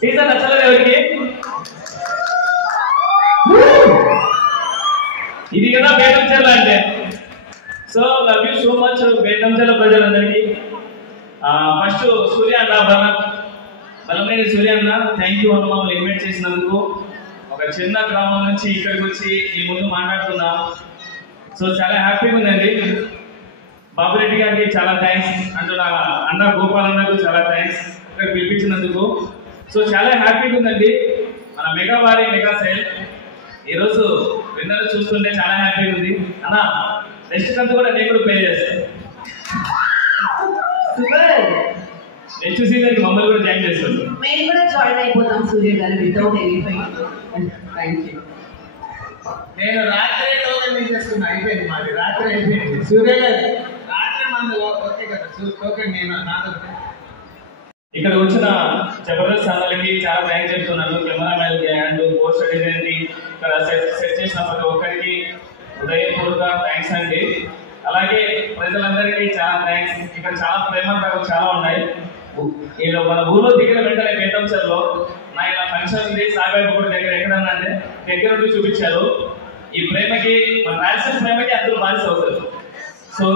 Teaser నచ్చలేదు ఎవరికి? ఇది కదా బేతంచెర్ల అంటే. So love you so much Betamcherla ప్రజలందరికీ. ఫస్ట్ సూర్య అన్న బలమైన సూర్య అన్న, థ్యాంక్ యూ అన్న మమ్మల్ని ఇన్వైట్ చేసినందుకు. ఒక చిన్న గ్రామం నుంచి ఇక్కడికి వచ్చి ఈ ముందు మాట్లాడుతున్నా. సో చాలా హ్యాపీగా ఉందండి. బాబురెడ్డి గారికి చాలా థ్యాంక్స్ అంటున్నా, అన్న గోపాల్ అన్నకు చాలా థ్యాంక్స్ ఇక్కడ పిలిపించినందుకు. సో చాలా హ్యాపీగా ఉందండి. మన మెగా సేల్ ఈరోజు విన్నర్ చూస్తుంటే చాలా హ్యాపీగా ఉంది. అన్న నెక్స్ట్ కంతు కూడా నేను కూడా పే చేస్తాను. నెక్స్ట్ సీజన్ మమ్మల్ని కూడా జాయిన్ చేస్తాను. మేము కూడా జాయిన్ అయిపోతాం సూర్య గారు without any fine. Thank you. నేను రాత్రి టోకెన్ తీసేస్తున్నా, అయిపోయింది మాది రాత్రి అయిపోయింది. సూర్య గారు రాత్రి మంది ఓకే కదా టోకెన్ నేను నాతో. ఇక్కడ వచ్చిన జబర్దస్త్ అందరికి చాలా థ్యాంక్స్ చెప్తున్నాను. కెమెరామెన్ అండ్ పోస్టర్ డిజైన్ కి ఇక్కడ సెట్ చేసిన ప్రతి ఒక్కరికి హృదయపూర్వక థ్యాంక్స్ అండి. అలాగే ప్రజలందరికీ చాలా థ్యాంక్స్. ఇక్కడ చాలా ప్రేమ చాలా ఉన్నాయి. మన ఊళ్ళో దిగిన వెంటనే బేతంచెర్లో నా ఇలా ఫంక్షన్ ఉంది సాగర్పూడి దగ్గర ఎక్కడన్నా అంటే దగ్గర నుండి చూపించారు. ఈ ప్రేమకి మన రాయలసీమ ప్రేమకి అందరూ బానిస అవుతారు. So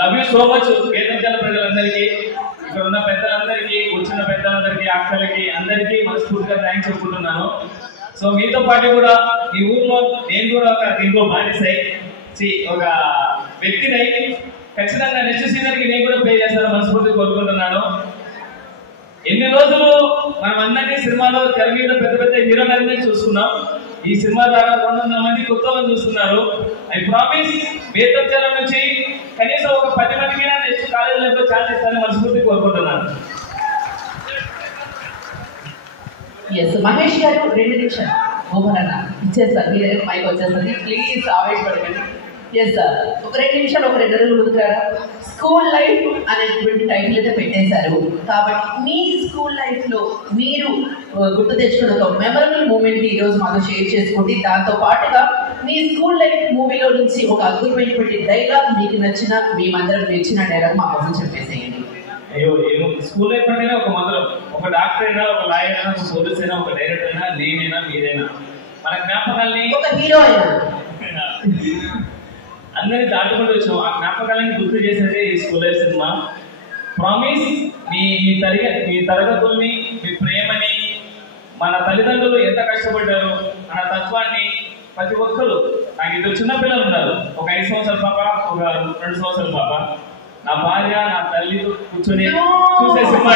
love you so much Betamcherla ప్రజలందరికీ, ఇక్కడ ఉన్న పెద్దలందరికీ, వచ్చిన పెద్దలందరికీ, అక్కలకి అందరికీ మనస్ఫూర్తిగా థ్యాంక్స్ చెప్పుకుంటున్నాను. సో మీతో పాటు కూడా ఈ ఊర్లో నేను కూడా ఒక దీంట్లో బానిసై ఒక వ్యక్తినై ఖచ్చితంగా నెక్స్ట్ సీజన్ కి నేను కూడా ప్లే చేస్తాను మనస్ఫూర్తిగా కోరుకుంటున్నాను. ఎన్ని రోజులు మనం అందరినీ సినిమాలో తెర మీద పెద్ద పెద్ద హీరోలందరినీ చూస్తున్నాం. ఈ సినిమా ద్వారా 200 మంది కొత్త మంది చూస్తున్నారు. ఐ ప్రామిస్ బేతంచెర్ల నుంచి కనీసం ఒక 10 మందికి నెక్స్ట్ కాలేజీలో ఛాన్స్ ఇస్తానని మనస్ఫూర్తిగా కోరుకుంటున్నాను. మహేష్ గారు 2 నిమిషాలు ఓపెన్ ఇచ్చేస్తారు. మీ దగ్గర మైక్ వచ్చేస్తుంది, ప్లీజ్ ఆవేశపడకండి. ఎస్ సార్, ఒక 2 నిమిషాలు ఒక 2 రోజులు ముందుగా స్కూల్ లైఫ్ అనేటువంటి టైటిల్ అయితే పెట్టేశారు. కాబట్టి మీ స్కూల్ లైఫ్ లో మీరు గుర్తు తెచ్చుకున్న ఒక మెమరబుల్ మూమెంట్ ఈ రోజు మాతో షేర్ చేసుకోండి. దాంతో పాటుగా మీ స్కూల్ లైఫ్ మూవీలో నుంచి ఒక అద్భుతమైనటువంటి డైలాగ్ మీకు నచ్చిన, మేమందరం నచ్చిన డైలాగ్ మా కోసం చెప్పేసేయండి. అయ్యో స్కూల్ లైఫ్ అంటేనే ఒక మంత్రం. ఒక డాక్టర్ అయినా, ఒక లాయర్ అయినా, ఒక పోలీస్ అయినా, ఒక డైరెక్టర్ అయినా, నేనైనా మీరైనా మన జ్ఞాపకాల్ని, ఒక హీరో అయినా అందరినీ దాటుకుంటూ వచ్చాం. ఆ జ్ఞాపకాలని గుర్తు చేసేదే ఈ స్కూల్ లైఫ్ సినిమా. ప్రామిస్ మీ తరగతుల్ని, మీ ప్రేమని, మన తల్లిదండ్రులు ఎంత కష్టపడ్డారు మన తత్వాన్ని ప్రతి ఒక్కరు. నాకు 2 చిన్నపిల్లలు ఉన్నారు. ఒక 5 సంవత్సరాల పాప, ఒక 2 సంవత్సరాల పాప. నా భార్య, నా తల్లితో కూర్చొని చూసే సినిమా.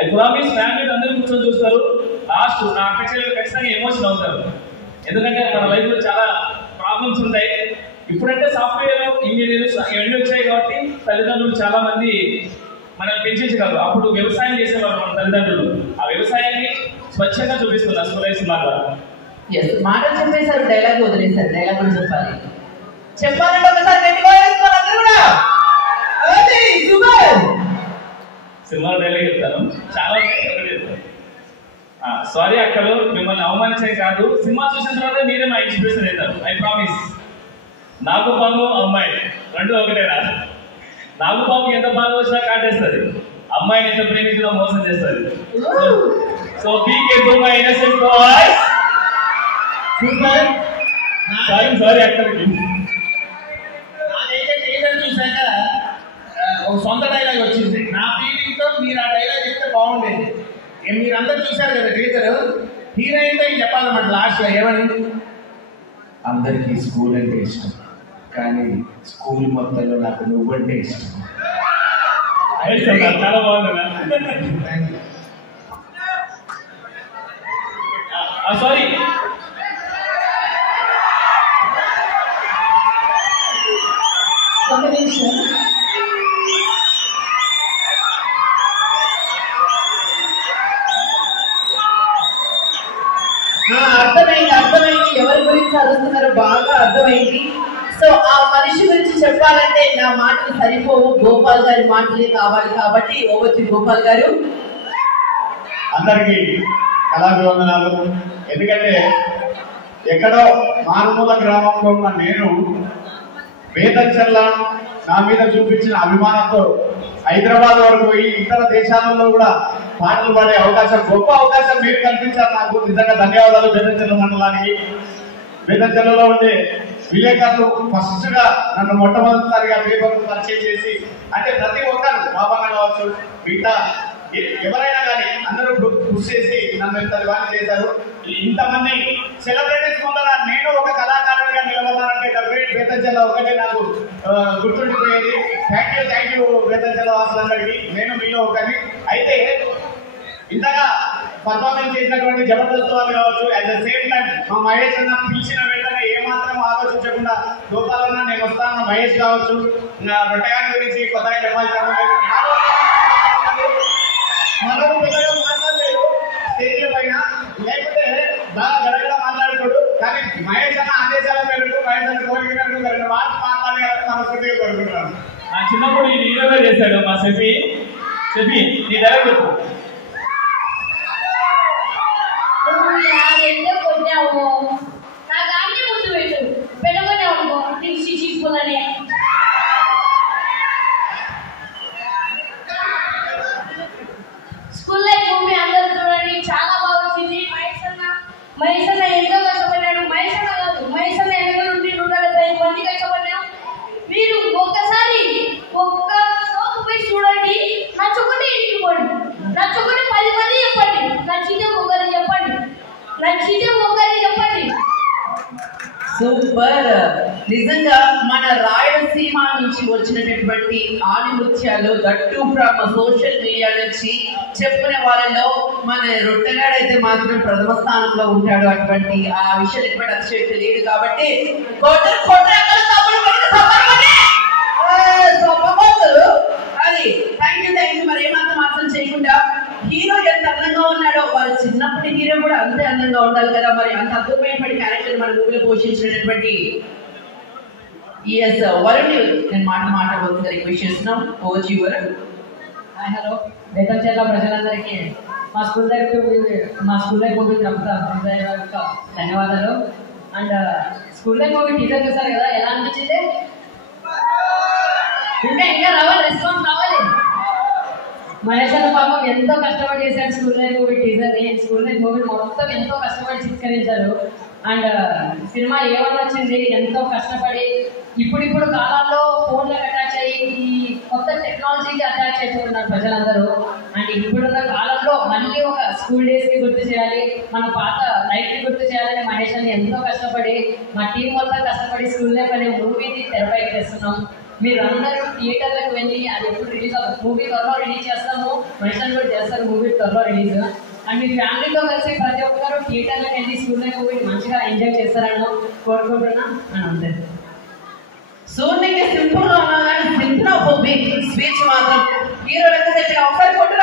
ఐ ప్రామిస్ ఫ్యామిలీ అందరూ కూర్చొని చూస్తారు. లాస్ట్ నా అక్క చెల్లెలు ఖచ్చితంగా ఎమోషన్ అవుతారు. ఎందుకంటే మన లైఫ్ లో చాలా ప్రాబ్లమ్స్ ఉంటాయి. ఇప్పుడంటే సాఫ్ట్వేర్ ఇంజనీర్స్ ఇవన్నీ వచ్చాయి కాబట్టి తల్లిదండ్రులు చాలా మంది మనల్ని పెంచేయగలరు. అప్పుడు వ్యవసాయం చేసేవారు మన తల్లిదండ్రులు. ఆ వ్యవసాయాన్ని స్వచ్ఛంగా చూపిస్తున్నారు స్కూల్ లైఫ్ సినిమా ద్వారా. మాటలు చెప్పేశారు, డైలాగ్ వదిలేశారు. డైలాగ్ కూడా చెప్పాలంటే ఒకసారి సినిమాలో డైలాగ్ చెప్తాను, చాలా సారీ అక్కలు, మిమ్మల్ని అవమానించేది కాదు. సినిమా చూసిన తర్వాత మీరే మా ఇన్స్పిరేషన్ అవుతారు. I promise. నాగుపాము అమ్మాయి 2 ఒకటేనా? నాగుపాము ఎంత బాగా వచ్చినా కాటేస్తుంది, అమ్మాయిని ఎంత ప్రేమించినా మోసం చేస్తుంది. So be careful my innocent boys. Sorry అక్కడికి. నాకైతే టీజర్ చూసాక ఒక సొంత డైలాగ్ వచ్చింది. నా ఫీలింగ్ తో మీరు ఆ డైలాగ్ చెప్తే బాగుండేది. మీరందరూ చూశారు కదా టీజర్. హీరోయిన్ తో చెప్పాలన్నమాట లాస్ట్ లో ఏమని, అందరికీ స్కూల్ అంటే ఇష్టం, కానీ స్కూల్ మొత్తంలో నాకు నువ్వంటే ఇష్టం. చాలా బాగుంది. సారీ అర్థమైంది ఎవరి గురించి అడుగుతున్నారో బాగా అర్థమైంది. సో ఆ మనిషి గురించి చెప్పాలంటే నా మాటలు సరిపోవు, గోపాల్ గారి మాటలే కావాలి. కాబట్టి ఓవర్ టు గోపాల్ గారు. అందరికీ కళాభివందనాలు. ఎందుకంటే ఎక్కడో మారుమూల గ్రామంలో ఉన్న నేను బేతంచెర్ల నా మీద చూపించిన అభిమానంతో హైదరాబాద్ వరకు పోయి ఇతర దేశాలలో కూడా పాటలు పాడే అవకాశం, గొప్ప అవకాశం మీరు కల్పించారు నాకు. నిజంగా ధన్యవాదాలు బేతంచెర్ల మండలానికి. బేతంచెర్లలో ఉండే విలేకరులు ఫస్ట్ గా నన్ను మొట్టమొదటిసారిగా పేపర్ పరిచయం చేసి, అంటే ప్రతి ఒక్కరు బాబాన్న కావచ్చు మిగతా ఎవరైనా కానీ అందరూ కృషి చేసి నన్ను ఇంత బాగా చేశారు. ఇంతమంది సెలబ్రిటీస్ ముందర నేను ఒక కళాకారుడిగా నిలబడాలంటే బేతంచెర్ల ఒకటే నాకు గుర్తుండిపోయేది. థ్యాంక్ యూ బేతంచెర్ల వాసులందరికీ. నేను మీలో ఒకటి. అయితే ఇంతగా పర్ఫార్మెన్స్ చేసినటువంటి జబర్దస్త్ వాళ్ళు కావచ్చు, అట్ ద సేమ్ టైం మా మహేష్ అన్న పిలిచిన వెంటనే ఏమాత్రం ఆలోచించకుండా గోపాలన్న నేను వస్తాను, మహేష్ కావచ్చు, రొట్టెగాని గురించి కొత్తగా చెప్పాల్సిన మనం పెద్దగా మాట్లాడలేదు స్టేజ్ పైన, లేకపోతే బాగా గడగడ మాట్లాడుకోడు. కానీ మహేష్ అన్న ఆదేశాల మేరకు, మహేష్ అన్న కోరిక మేరకు మాట్లాడే మనస్ఫూర్తిగా కోరుకుంటున్నాను. ఆ చిన్నప్పుడు ఈ హీరోగా చేశాడు మా సెఫీ. నీ డైలాగ్ చెప్పు. కొట్టావు నాకు అన్ని ముందు పెట్టు పెడగనే అనుకో తీసి చీపులనే. స్కూల్ లైఫ్ మూవీ అందరూ చూడండి, చాలా బాగా వచ్చింది. మహేష్ అన్న ఎంతో కష్టపడ్డాడు. మహేష్ అన్న కాదు, మహేష్ అన్న ఎన్నో నుండి 175 మంది కష్టపడ్డాం. మీరు ఒక్కసారి ఒక్క షోకు పోయి చూడండి, నచ్చకుంటే ఇంటికి పోండి, నచ్చకుంటే 10 మంది చెప్పండి, నచ్చితే ఒకరు చెప్పండి, నచ్చితే ఒకరు చెప్పండి. సూపర్. నిజంగా మన రాయలసీమ నుంచి వచ్చినటువంటి ఆణిముత్యాలు, గట్టు ఫ్రమ్ సోషల్ మీడియా నుంచి చెప్పుకునే వాళ్ళలో మన రొట్టెగాడైతే మాత్రం ప్రథమ స్థానంలో ఉంటాడు. అటువంటి ఆ విషయాలు ఎటువంటి అతిశయోక్తి లేదు. కాబట్టి అది థ్యాంక్ యూ. మరి ఏమాత్రం అర్థం చేయకుండా హీరో ఎంత అందంగా ఉన్నాడో, వాళ్ళ చిన్నప్పటి హీరో కూడా అంతే అందంగా ఉండాలి కదా. మరి అంత అద్భుతమైనటువంటి క్యారెక్టర్ మన మూవీలో పోషించినటువంటి వరుణ్ నేను మాట్లాడవలసిందిగా రిక్వెస్ట్ చేస్తున్నాం. Over to Varun. Hello, Betamcherla ప్రజలందరికీ మా స్కూల్ లైఫ్ మూవీ ధన్యవాదాలు. And school life movie teacher చూసారు కదా, ఎలా అనిపించింది? ఇంకా రావాలి, రెస్పాన్స్ రావాలి. మహేష్ అన్న పాపం ఎంతో కష్టపడి చేశాడు స్కూల్ లైఫ్ మూవీ టీజర్ని. స్కూల్ లైఫ్ మూవీ మొత్తం ఎంతో కష్టపడి చిత్కరించారు. అండ్ సినిమా ఏమని వచ్చింది, ఎంతో కష్టపడి ఇప్పుడు కాలాల్లో ఫోన్లకు అటాచ్ అయ్యి ఈ కొత్త టెక్నాలజీకి అటాచ్ అయిపోతున్నారు ప్రజలందరూ. అండ్ ఇప్పుడున్న కాలంలో మళ్ళీ ఒక స్కూల్ డేస్కి గుర్తు చేయాలి, మన పాత లైఫ్ని గుర్తు చేయాలని మహేష్ అని ఎంతో కష్టపడి మా టీం మొత్తం కష్టపడి స్కూల్ లైఫ్ అనే మూవీని తెరపైకి తెస్తున్నాం. మీరు అందరూ థియేటర్లకు వెళ్ళి అది ఎప్పుడు రిలీజ్ అవుతుంది, మూవీ త్వరలో రిలీజ్ చేస్తాము, మనుషులు కూడా చేస్తారు మూవీ త్వరలో రిలీజ్. అండ్ మీ ఫ్యామిలీతో కలిసి ప్రతి ఒక్కరు థియేటర్లకు వెళ్ళి స్కూల్ లైఫ్ మూవీని మంచిగా ఎంజాయ్ చేస్తారని కోరుకుంటున్నా. అని అంతే. సూర్యునికి సింపుల్ గా ఉన్నా కానీ సింపుల్ అవుతుంది స్పీచ్ మాత్రం హీరో లెక్క చెప్పిన ఒకసారి కొట్టు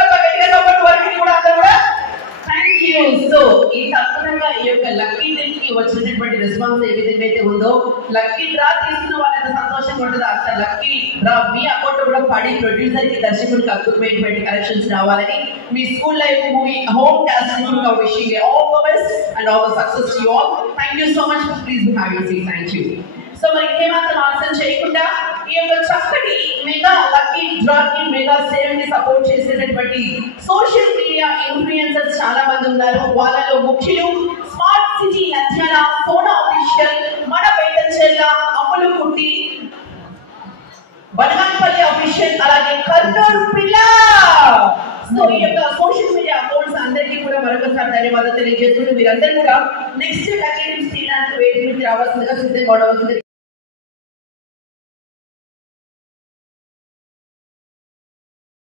వరకు కూడా అందరూ కూడా థ్యాంక్ యూ. సో ఈ తప్పకుండా ఈ యొక్క లక్కీ డ్రీమ్ కి వచ్చినటువంటి రెస్పాన్స్ ఏ విధంగా అయితే ఉందో, లక్కీ డ్రా తీసుకున్న వాళ్ళంత సంతోషంగా ఉంటుంది. అంత లక్కీ డ్రా మీ అకౌంట్ కూడా పడి ప్రొడ్యూసర్ కి దర్శకుడికి అద్భుతమైనటువంటి కలెక్షన్స్ రావాలని మీ school life movie home casting wishing all the best and all the success to you all. Thank you so much. Please be have your seat. Thank you. సో మరి ఏమాత్రం ఆలస్యం చేయకుండా ఈ యొక్క చక్కటి మెగా లక్కీ డ్రాకి మెగా సేవ్ ని సపోర్ట్ చేసేటటువంటి సోషల్ మీడియా ఇన్ఫ్లుయెన్సర్స్ చాలా మంది ఉన్నారు. వాళ్ళలో ముఖ్యులు smart city Nandyal Sona official, మన బేతంచెర్ల అమలు కుట్టి, బనగానపల్లి ఆఫీషియల్, అలాగే కర్నూలు పిల్ల. సో ఈ యొక్క సోషల్ మీడియా అకౌంట్స్ అందరికీ కూడా మరొకసారి ధన్యవాదాలు తెలియజేస్తుంటే మీరందరూ కూడా నెక్స్ట్ లక్కీ డ్రీమ్స్ తీయడానికి వేదిక మీద రావాల్సిందిగా సిద్ధంగా ఉండవలసింది.